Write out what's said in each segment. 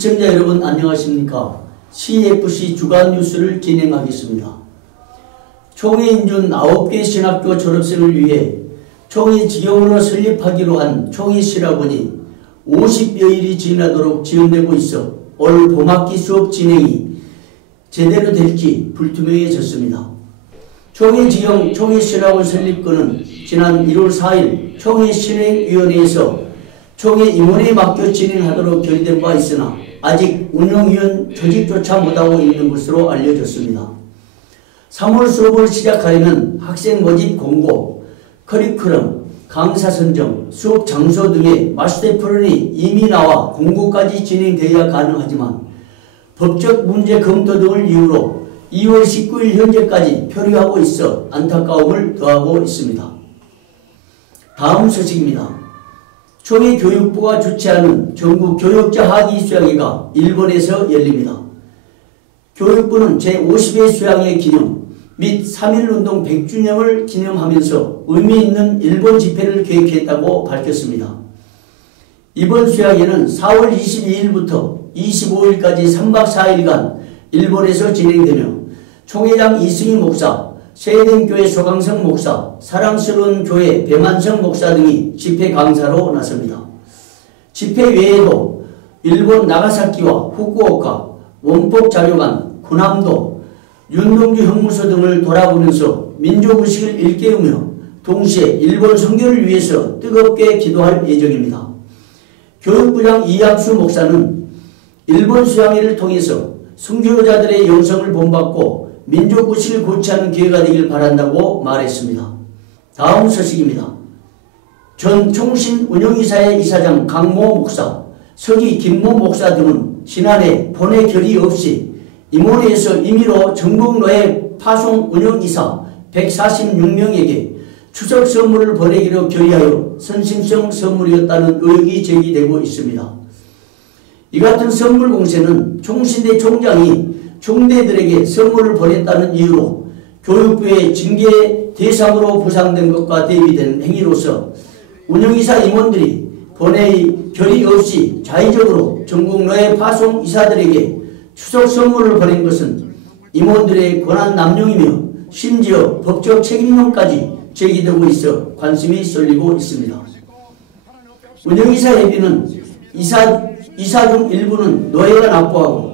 시청자 여러분 안녕하십니까. CFC 주간 뉴스를 진행하겠습니다. 총회 인준 9개 신학교 졸업생을 위해 총회 직영으로 설립하기로 한 총회 실학원이 50여일이 지나도록 지연되고 있어 올 봄학기 수업 진행이 제대로 될지 불투명해졌습니다. 총회 직영 총회 실학원 설립건은 지난 1월 4일 총회 실행위원회에서 총회 임원에 맡겨 진행하도록 결의된 바 있으나 아직 운영위원 조직조차 못하고 있는 것으로 알려졌습니다. 3월 수업을 시작하려면 학생 모집 공고, 커리큘럼, 강사 선정, 수업 장소 등의 마스터 플랜이 이미 나와 공고까지 진행되어야 가능하지만 법적 문제 검토 등을 이유로 2월 19일 현재까지 표류하고 있어 안타까움을 더하고 있습니다. 다음 소식입니다. 총회 교육부가 주최하는 전국 교육자 학위 수양회가 일본에서 열립니다. 교육부는 제50회 수양회 기념 및 3.1운동 100주년을 기념하면서 의미 있는 일본 집회를 계획했다고 밝혔습니다. 이번 수양회는 4월 22일부터 25일까지 3박 4일간 일본에서 진행되며 총회장 이승희 목사, 세den교회 소강성 목사, 사랑스러운 교회 배만성 목사 등이 집회 강사로 나섭니다. 집회 외에도 일본 나가사키와 후쿠오카, 원폭자료관, 군함도, 윤동주 형무소 등을 돌아보면서 민족의식을 일깨우며 동시에 일본 선교를 위해서 뜨겁게 기도할 예정입니다. 교육부장 이학수 목사는 일본 수양회를 통해서 선교자들의 영성을 본받고 민족의식을 고취하는 기회가 되길 바란다고 말했습니다. 다음 소식입니다. 전 총신 운영이사회 이사장 강모 목사, 서기 김모 목사 등은 지난해 본회 결의 없이 임원회에서 임의로 전국노예 파송 운영이사 146명에게 추석 선물을 보내기로 결의하여 선심성 선물이었다는 의혹이 제기되고 있습니다. 이 같은 선물 공세는 총신대 총장이 총대들에게 선물을 보냈다는 이유로 교육부의 징계 대상으로 부상된 것과 대비된 행위로서 운영이사 임원들이 본회의 결의 없이 자의적으로 전국노예 파송 이사들에게 추석 선물을 보낸 것은 임원들의 권한 남용이며 심지어 법적 책임론까지 제기되고 있어 관심이 쏠리고 있습니다. 운영이사 회비는 이사 중 일부는 노예가 납부하고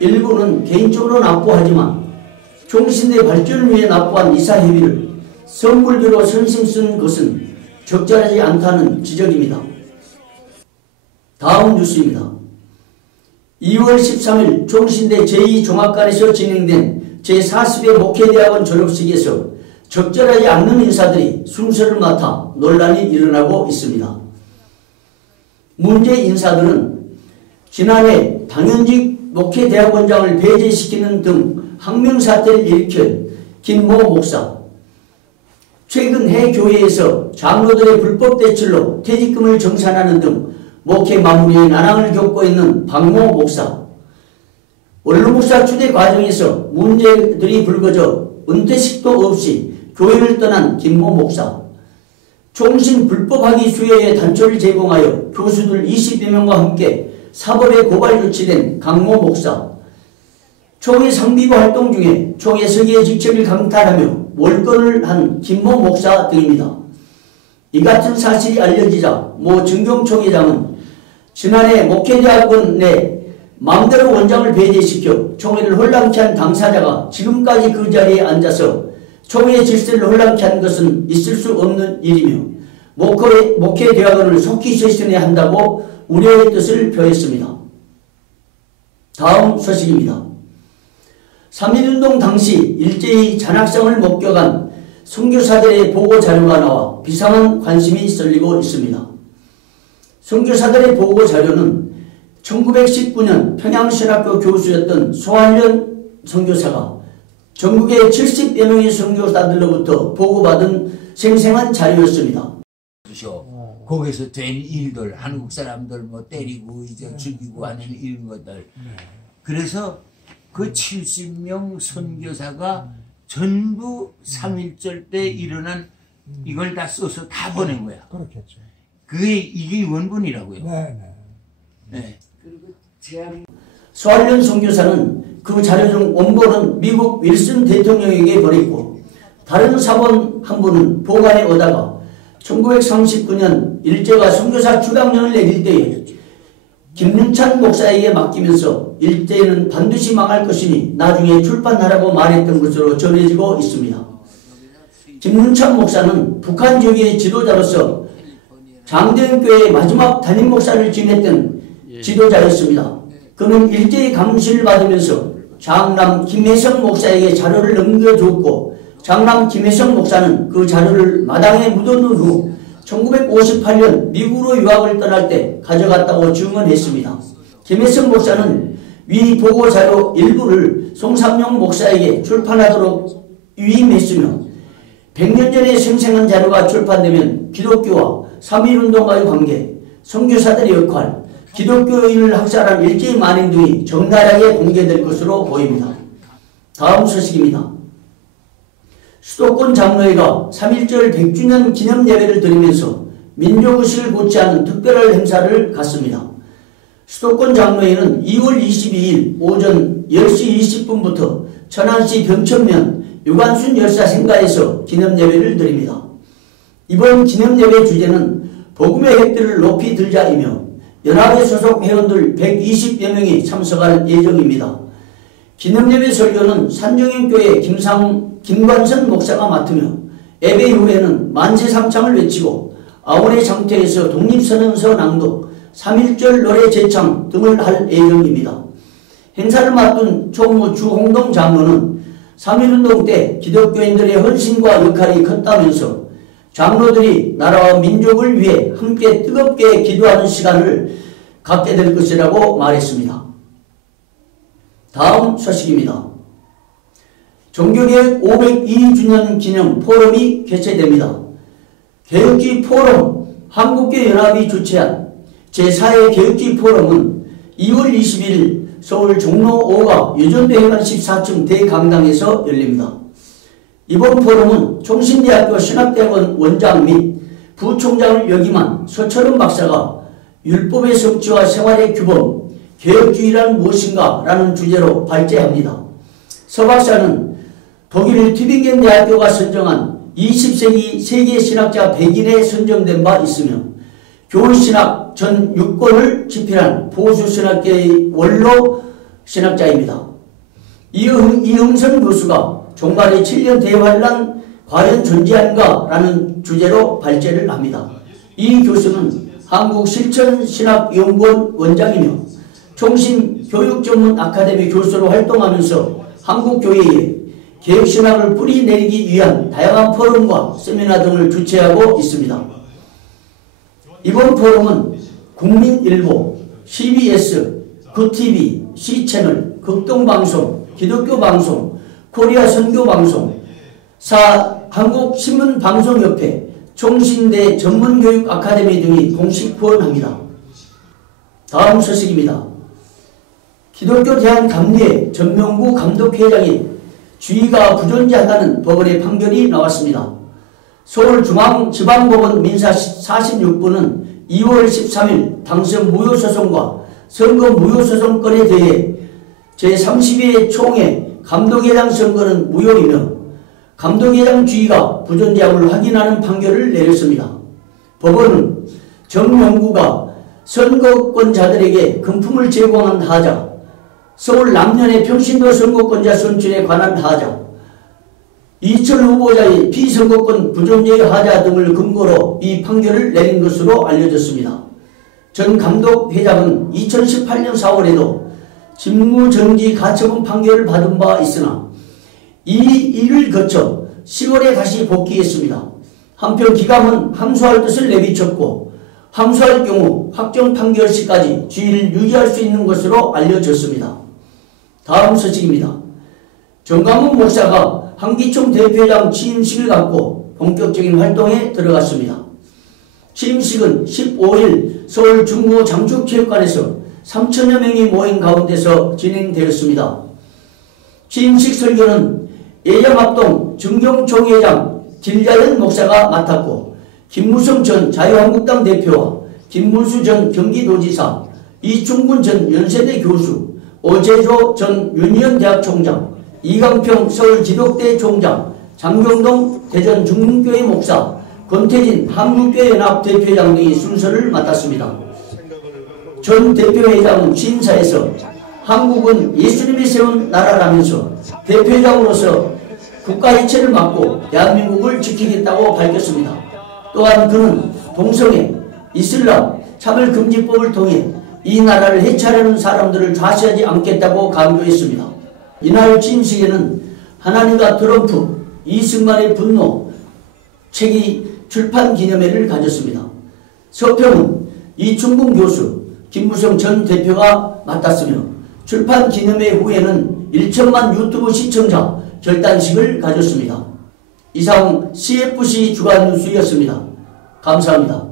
일부는 개인적으로 납부하지만 총신대 발전을 위해 납부한 이사회비를 선물비로 선심 쓴 것은 적절하지 않다는 지적입니다. 다음 뉴스입니다. 2월 13일 총신대 제2종합관에서 진행된 제40회 목회대학원 졸업식에서 적절하지 않는 인사들이 순서를 맡아 논란이 일어나고 있습니다. 문제 인사들은 지난해 당연직 목회대학원장을 배제시키는 등 항명사태를 일으킨 김모 목사, 최근 해 교회에서 장로들의 불법 대출로 퇴직금을 정산하는 등 목회 마무리에 난항을 겪고 있는 박모 목사, 원로목사 추대 과정에서 문제들이 불거져 은퇴식도 없이 교회를 떠난 김모 목사, 총신 불법 학위 수여에 단초를 제공하여 교수들 20여 명과 함께 사법에 고발 조치된 강모 목사, 총회 상비부 활동 중에 총회 서기의 직책을 강탈하며 월권을 한 김모 목사 등입니다. 이 같은 사실이 알려지자 모 정경총회장은 지난해 목회대학원 내 마음대로 원장을 배제시켜 총회를 혼란케 한 당사자가 지금까지 그 자리에 앉아서 총회 질서를 혼란케 한 것은 있을 수 없는 일이며 목회대학원을 속히 쇄신해야 한다고 우려의 뜻을 표했습니다. 다음 소식입니다. 3.1운동 당시 일제히 잔학상을 목격한 선교사들의 보고자료가 나와 비상한 관심이 쏠리고 있습니다. 선교사들의 보고자료는 1919년 평양신학교 교수였던 소환련 선교사가 전국의 70여 명의 선교사들로부터 보고받은 생생한 자료였습니다. 거기서 된 일들, 한국 사람들 뭐 때리고 이제 죽이고 하는 이런 것들. 그래서 그 70명 선교사가 전부 3.1절 때 일어난 이걸 다 써서 다 보낸 거야. 그렇겠죠. 이게 원본이라고요. 네. 그리고 소환련 선교사는 그 자료 중 원본은 미국 윌슨 대통령에게 보냈고 다른 사본 한 분은 보관해 오다가 1939년 일제가 선교사 주강령을 내릴 때에 김윤찬 목사에게 맡기면서 일제는 반드시 망할 것이니 나중에 출판하라고 말했던 것으로 전해지고 있습니다. 김윤찬 목사는 북한 지역의 지도자로서 장대현교회의 마지막 담임 목사를 지냈던 지도자였습니다. 그는 일제의 감시를 받으면서 장남 김혜성 목사에게 자료를 넘겨줬고 장남 김혜성 목사는 그 자료를 마당에 묻어둔 후 1958년 미국으로 유학을 떠날 때 가져갔다고 증언했습니다. 김혜성 목사는 위 보고자료 일부를 송삼용 목사에게 출판하도록 위임했으며 100년 전에 생생한 자료가 출판되면 기독교와 3.1운동과의 관계, 선교사들의 역할, 기독교인을 학살한 일제의 만행 등이 적나라하게 공개될 것으로 보입니다. 다음 소식입니다. 수도권 장로회가 3.1절 100주년 기념 예배를 드리면서 민족의식을 고취하는 특별한 행사를 갖습니다. 수도권 장로회는 2월 22일 오전 10시 20분부터 천안시 병천면 유관순 열사 생가에서 기념 예배를 드립니다. 이번 기념 예배 주제는 복음의 획들을 높이 들자이며 연합회 소속 회원들 120여 명이 참석할 예정입니다. 기념예배 설교는 산정현교회 김관선 목사가 맡으며 예배 이후에는 만세삼창을 외치고 아원의 장터에서 독립선언서 낭독, 3.1절 노래 제창 등을 할 예정입니다. 행사를 맡은 총무 주홍동 장로는 3.1운동 때 기독교인들의 헌신과 역할이 컸다면서 장로들이 나라와 민족을 위해 함께 뜨겁게 기도하는 시간을 갖게 될 것이라고 말했습니다. 다음 소식입니다. 종교개혁 502주년 기념 포럼이 개최됩니다. 개혁주의 포럼 한국교연합이 주최한 제4회 개혁주의 포럼은 2월 21일 서울 종로 5가 유전대회관 14층 대강당에서 열립니다. 이번 포럼은 총신대학교 신학대학원 원장 및 부총장을 역임한 서철은 박사가 율법의 성취와 생활의 규범, 개혁주의란 무엇인가 라는 주제로 발제합니다. 서 박사는 독일 튜빙겐 대학교가 선정한 20세기 세계 신학자 100인에 선정된 바 있으며 교훈신학 전 6권을 집필한 보수신학계의 원로 신학자입니다. 이흥선 교수가 종말의 7년 대환란 과연 존재한가 라는 주제로 발제를 합니다. 이 교수는 한국실천신학연구원 원장이며 총신교육전문 아카데미 교수로 활동하면서 한국교회에 개혁신학을 뿌리내리기 위한 다양한 포럼과 세미나 등을 주최하고 있습니다. 이번 포럼은 국민일보, CBS, 그TV, C채널, 극동방송, 기독교방송, 코리아 선교방송, 한국신문방송협회, 총신대 전문교육 아카데미 등이 공식 후원합니다. 다음 소식입니다. 기독교 대한감리회 전명구 감독회장이 주의가 부존재하다는 법원의 판결이 나왔습니다. 서울중앙지방법원 민사 46부는 2월 13일 당선 무효소송과 선거 무효소송 건에 대해 제32회 총회 감독회장 선거는 무효이며 감독회장 주의가 부존재함을 확인하는 판결을 내렸습니다. 법원은 정명구가 선거권자들에게 금품을 제공한 하자, 서울 남년의 평신도 선거권자 선출에 관한 하자, 이철 후보자의 비선거권 부존재 하자 등을 근거로 이 판결을 내린 것으로 알려졌습니다. 전 감독회장은 2018년 4월에도 직무정지 가처분 판결을 받은 바 있으나 이 일을 거쳐 10월에 다시 복귀했습니다. 한편 기감은 항소할 뜻을 내비쳤고 항소할 경우 확정 판결 시까지 지위를 유지할 수 있는 것으로 알려졌습니다. 다음 소식입니다. 정강훈 목사가 한기총 대표회장 취임식을 갖고 본격적인 활동에 들어갔습니다. 취임식은 15일 서울 중구 장축체육관에서 3천여 명이 모인 가운데서 진행되었습니다. 취임식 설교는 예영합동 정경총회장 길자연 목사가 맡았고 김무성 전 자유한국당 대표와 김문수 전 경기도지사, 이충군 전 연세대 교수, 오재조 전 윤희연 대학 총장, 이강평 서울지독대 총장, 장경동 대전 중문교회 목사, 권태진 한국교회연합 대표회장 등이 순서를 맡았습니다. 전 대표회장은 취임사에서 한국은 예수님이 세운 나라라면서 대표회장으로서 국가이체를 막고 대한민국을 지키겠다고 밝혔습니다. 또한 그는 동성애, 이슬람, 차별금지법을 통해 이 나라를 해체하려는 사람들을 좌시하지 않겠다고 강조했습니다. 이날 취임식에는 하나님과 트럼프, 이승만의 분노 책이 출판 기념회를 가졌습니다. 서평은 이충근 교수, 김무성 전 대표가 맡았으며 출판 기념회 후에는 1천만 유튜브 시청자 결단식을 가졌습니다. 이상 CFC 주간 뉴스였습니다. 감사합니다.